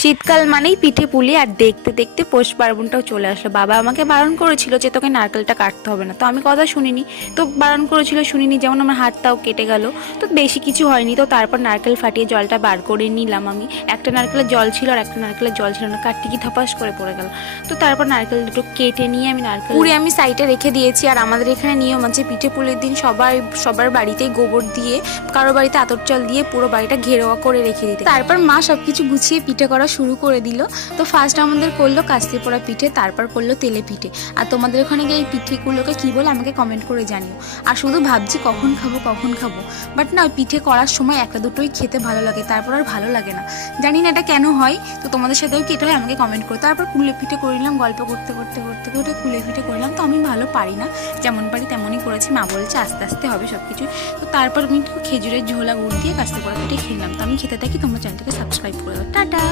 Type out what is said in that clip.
শীতকাল মানেই পিঠে পুলি, আর দেখতে দেখতে পৌষ পার্বণটাও চলে আসলো। বাবা আমাকে বারণ করেছিল যে তোকে নারকেলটা কাটতে হবে না, তো আমি কথা শুনিনি। তো বারণ করেছিল শুনিনি, যেমন আমার হাতটাও কেটে গেল। তো বেশি কিছু হয়নি। তো তারপর নারকেল ফাটিয়ে জলটা বার করে নিলাম আমি। একটা নারকেলের জল ছিল আর একটা নারকেলের জল ছিল না, কাটতে কি ধপাস করে পড়ে গেল। তো তারপর নারকেল দুটো কেটে নিয়ে আমি নারকেল পুড়ে আমি সাইডে রেখে দিয়েছি। আর আমাদের এখানে নিয়ম আছে, পিঠে পুলির দিন সবার বাড়িতেই গোবর দিয়ে, কারো বাড়িতে আতর চাল দিয়ে পুরো বাড়িটা ঘেরোয়া করে রেখে দিতে। তারপর মা সবকিছু গুছিয়ে পিঠে করা শুরু করে দিল। তো ফার্স্ট আমাদের করলো কাস্তে পোড়া পিঠে, তারপর করলো তেলে পিঠে। আর তোমাদের ওখানে গিয়ে এই পিঠেগুলোকে কী বলে আমাকে কমেন্ট করে জানিও। আর শুধু ভাবছি কখন খাবো, বাট না, পিঠে করার সময় একটা দুটোই খেতে ভালো লাগে, তারপর আর ভালো লাগে না। জানি না এটা কেন হয়। তো তোমাদের সাথেও কি এটা হয় আমাকে কমেন্ট করো। তারপর কুলে পিঠে করিলাম, গল্প করতে কুলে পিঠে করলাম। তো আমি ভালো পারি না, যেমন পারি তেমনই করেছি। মা বলছে আস্তে আস্তে হবে সব কিছু। তো তারপর আমি খেজুরের ঝোলা গুড় দিয়ে কাস্তে পোড়া পিঠে খেলাম। তো আমি খেতে থাকি, তোমরা চ্যানেলটাকে সাবস্ক্রাইব করে দাও। টাটা।